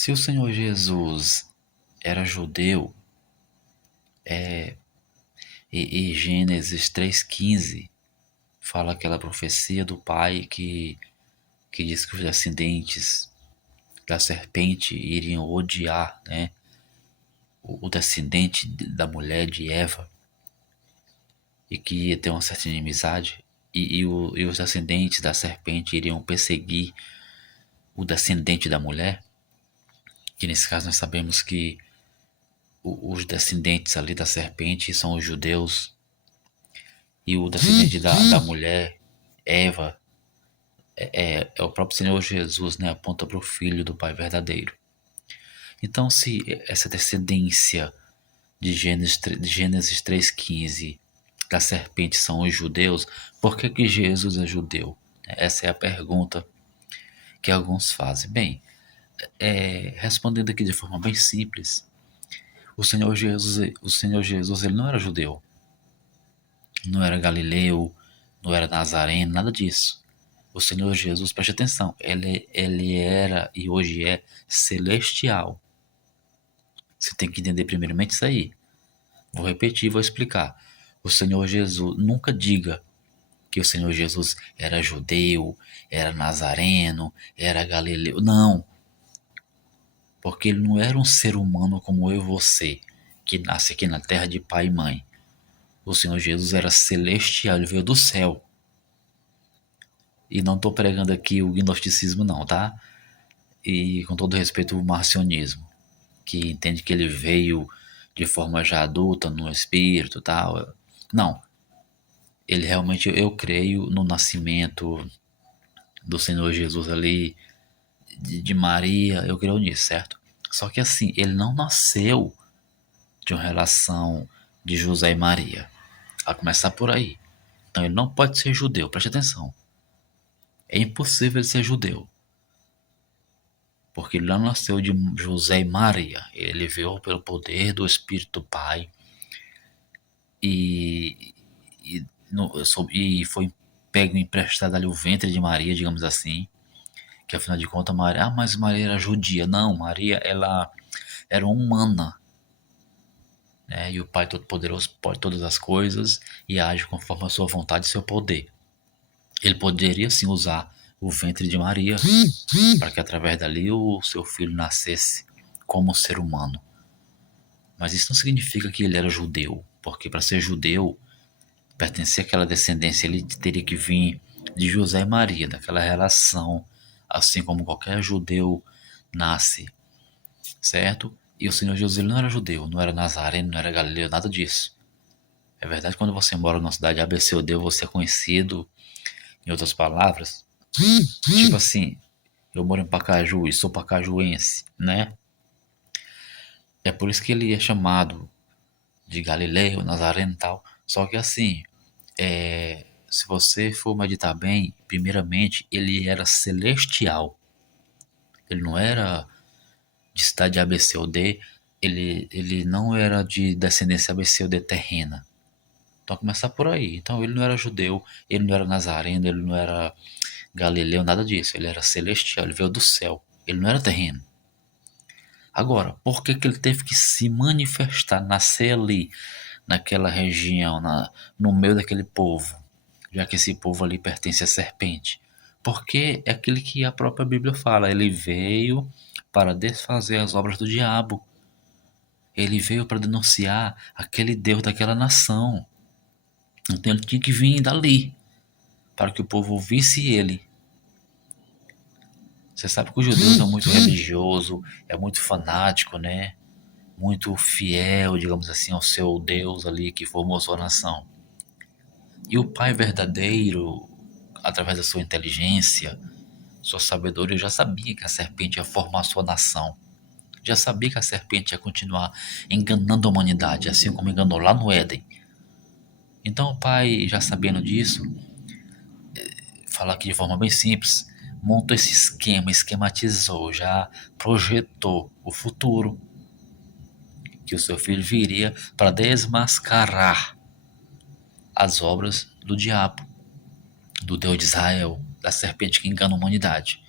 Se o Senhor Jesus era judeu, e Gênesis 3,15 fala aquela profecia do pai que diz que os descendentes da serpente iriam odiar, né, o descendente da mulher de Eva, e que ia ter uma certa inimizade, e os descendentes da serpente iriam perseguir o descendente da mulher, que nesse caso nós sabemos que os descendentes ali da serpente são os judeus, e o descendente da mulher, Eva, é o próprio Senhor Jesus, né? Aponta para o Filho do Pai verdadeiro. Então, se essa descendência de Gênesis 3,15 da serpente são os judeus, por que Jesus é judeu? Essa é a pergunta que alguns fazem. Bem, respondendo aqui de forma bem simples, o Senhor Jesus ele não era judeu, não era galileu, não era nazareno, nada disso. O Senhor Jesus, preste atenção, ele era e hoje é celestial. Você tem que entender primeiramente isso aí. Vou repetir, vou explicar. O Senhor Jesus, nunca diga que o Senhor Jesus era judeu, era nazareno, era galileu. Não, porque ele não era um ser humano como eu e você, que nasce aqui na terra de pai e mãe. O Senhor Jesus era celestial, ele veio do céu. E não estou pregando aqui o gnosticismo não, tá? E com todo respeito o marcionismo, que entende que ele veio de forma já adulta no espírito e tal. Não, ele realmente, eu creio no nascimento do Senhor Jesus ali, de Maria, eu creio nisso, certo? Só que assim, ele não nasceu de uma relação de José e Maria, a começar por aí. Então ele não pode ser judeu, preste atenção. É impossível ele ser judeu, porque ele não nasceu de José e Maria, ele veio pelo poder do Espírito Pai e, e, e foi pego emprestado ali o ventre de Maria, digamos assim, que afinal de contas Maria, mas Maria era judia. Não, Maria ela era humana, né? E o Pai Todo-Poderoso pode todas as coisas e age conforme a sua vontade e seu poder. Ele poderia sim usar o ventre de Maria para que através dali o seu filho nascesse como ser humano. Mas isso não significa que ele era judeu, porque para ser judeu, pertencer àquela descendência, ele teria que vir de José e Maria, daquela relação, assim como qualquer judeu nasce, certo? E o Senhor Jesus ele não era judeu, não era nazareno, não era galileu, nada disso. É verdade que quando você mora numa cidade ABCD, você é conhecido, em outras palavras, tipo assim, eu moro em Pacaju e sou pacajuense, né? É por isso que ele é chamado de Galileu, Nazareno e tal. Só que assim, se você for meditar bem, primeiramente ele era celestial. Ele não era de cidade A, B, C ou D. Ele não era de descendência A, B, C ou D terrena. Então começar por aí. Então ele não era judeu, ele não era nazareno, ele não era galileu, nada disso. Ele era celestial, ele veio do céu. Ele não era terreno. Agora, por que ele teve que se manifestar, nascer ali, naquela região, no meio daquele povo, já que esse povo ali pertence à serpente? Porque é aquele que a própria Bíblia fala, ele veio para desfazer as obras do diabo. Ele veio para denunciar aquele Deus daquela nação. Então ele tinha que vir dali, para que o povo ouvisse ele. Você sabe que os judeus é muito religioso, é muito fanático, né? Muito fiel, digamos assim, ao seu Deus ali que formou sua nação. E o Pai verdadeiro, através da sua inteligência, sua sabedoria, já sabia que a serpente ia formar sua nação. Já sabia que a serpente ia continuar enganando a humanidade, assim como enganou lá no Éden. Então o Pai, já sabendo disso, falar aqui de forma bem simples, montou esse esquema, esquematizou, já projetou o futuro, que o seu filho viria para desmascarar as obras do diabo, do Deus de Israel, da serpente que engana a humanidade.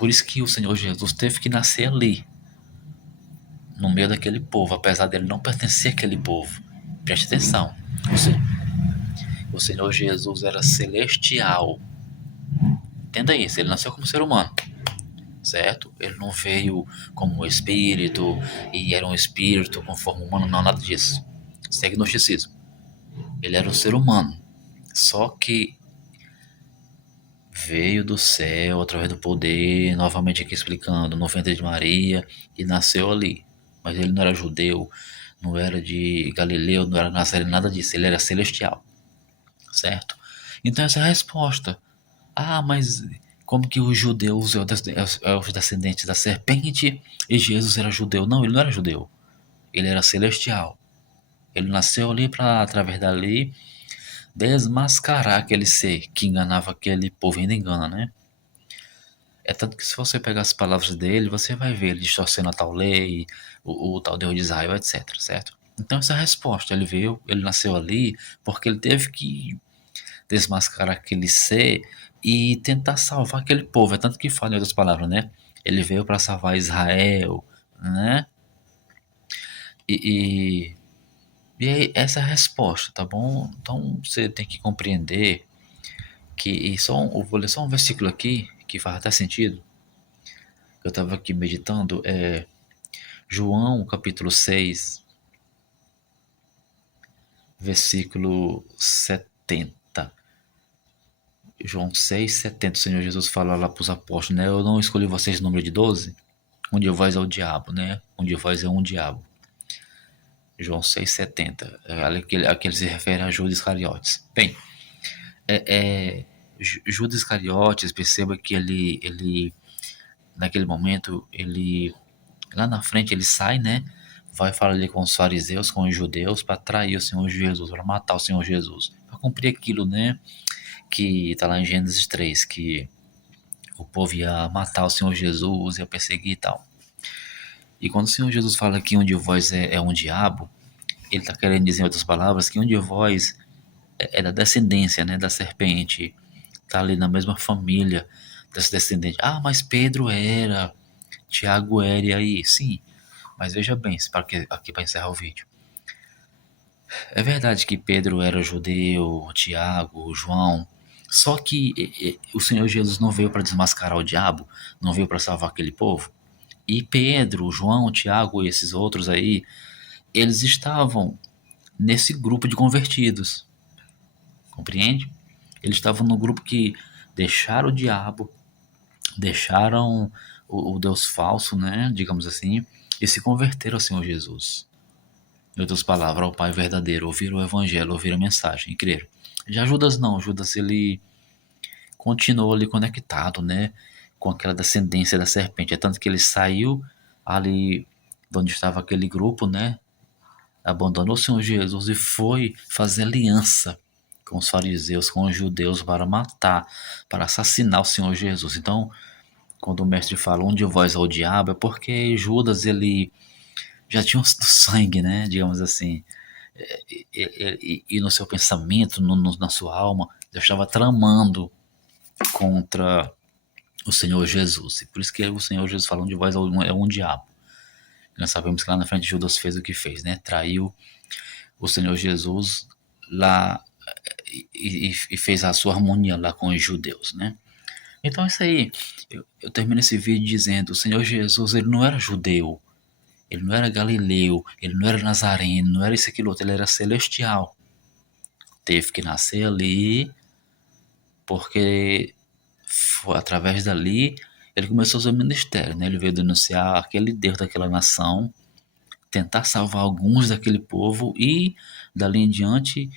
Por isso que o Senhor Jesus teve que nascer ali, no meio daquele povo, apesar dele não pertencer àquele povo. Preste atenção. O Senhor Jesus era celestial. Entenda isso, ele nasceu como ser humano, certo? Ele não veio como um espírito e era um espírito com forma humana, não, nada disso. Isso é gnosticismo. Ele era um ser humano, só que veio do céu através do poder, novamente aqui explicando, no ventre de Maria, e nasceu ali. Mas ele não era judeu, não era de Galileu, não era nazareno, nada disso. Ele era celestial, certo? Então essa é a resposta. Ah, mas como que os judeus é os descendentes da serpente e Jesus era judeu? Não, ele não era judeu. Ele era celestial. Ele nasceu ali para, através dali, desmascarar aquele ser que enganava aquele povo, ainda engana, né? É tanto que se você pegar as palavras dele, você vai ver ele distorcendo a tal lei, o tal Deus de Israel, etc, certo? Então essa é a resposta, ele veio, ele nasceu ali porque ele teve que desmascarar aquele ser e tentar salvar aquele povo. É tanto que fala em outras palavras, né? Ele veio para salvar Israel, né? E, essa é a resposta, tá bom? Então você tem que compreender que eu vou ler só um versículo aqui que faz até sentido. Eu estava aqui meditando, João capítulo 6, versículo 70. João 6, 70, o Senhor Jesus fala lá para os apóstolos, né? Eu não escolhi vocês número de 12, um de vós é o diabo, né? Um de vós é um diabo. João 6,70. Aquele se refere a Judas Iscariotes. Bem, Judas Iscariotes, perceba que naquele momento, lá na frente, ele sai, né? Vai falar ali com os fariseus, com os judeus, para trair o Senhor Jesus, para matar o Senhor Jesus. Para cumprir aquilo, né? Que está lá em Gênesis 3, que o povo ia matar o Senhor Jesus, ia perseguir e tal. E quando o Senhor Jesus fala que um de vós é um diabo, ele está querendo dizer em outras palavras que um de vós é da descendência, né, da serpente, está ali na mesma família desse descendente. Ah, mas Pedro era, Tiago era, e aí? Sim, mas veja bem, aqui para encerrar o vídeo. É verdade que Pedro era judeu, Tiago, João, só que o Senhor Jesus não veio para desmascarar o diabo, não veio para salvar aquele povo. E Pedro, João, Tiago e esses outros aí, eles estavam nesse grupo de convertidos, compreende? Eles estavam no grupo que deixaram o diabo, deixaram o Deus falso, né, digamos assim, e se converteram ao Senhor Jesus. Em outras palavras, ao Pai verdadeiro, ouviram o Evangelho, ouviram a mensagem e creram. Já Judas não, Judas ele continuou ali conectado, né, com aquela descendência da serpente. É tanto que ele saiu ali de onde estava aquele grupo, né, abandonou o Senhor Jesus e foi fazer aliança com os fariseus, com os judeus para matar, para assassinar o Senhor Jesus. Então, quando o mestre fala um de vós ao diabo, é porque Judas ele já tinha um sangue, né, digamos assim, e no seu pensamento, na sua alma, já estava tramando contra o Senhor Jesus. E por isso que o Senhor Jesus fala um de vós é um diabo. Nós sabemos que lá na frente Judas fez o que fez, né? Traiu o Senhor Jesus lá e fez a sua harmonia lá com os judeus, né? Então é isso aí. Eu termino esse vídeo dizendo, o Senhor Jesus, ele não era judeu, ele não era galileu, ele não era nazareno, não era isso, aquilo outro, ele era celestial. Teve que nascer ali, porque foi através dali ele começou o seu ministério, né? Ele veio denunciar aquele Deus daquela nação, tentar salvar alguns daquele povo e dali em diante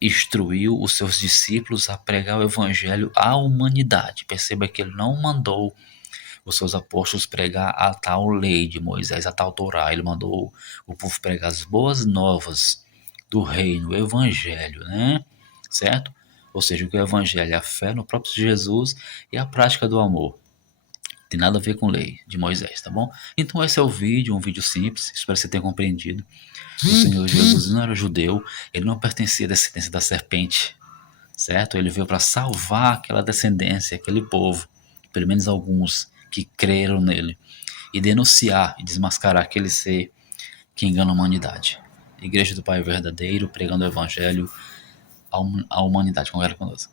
instruiu os seus discípulos a pregar o evangelho à humanidade. Perceba que ele não mandou os seus apóstolos pregar a tal lei de Moisés, a tal Torá. Ele mandou o povo pregar as boas novas do reino, o evangelho, né? Certo? Ou seja, o que é o evangelho é a fé no próprio Jesus e a prática do amor. Tem nada a ver com lei de Moisés, tá bom? Então esse é o vídeo, um vídeo simples, espero que você tenha compreendido. O Senhor Jesus não era judeu, ele não pertencia à descendência da serpente, certo? Ele veio para salvar aquela descendência, aquele povo. pelo menos alguns que creram nele, e denunciar e desmascarar aquele ser que engana a humanidade. Igreja do Pai Verdadeiro, pregando o Evangelho à humanidade. Concorda conosco?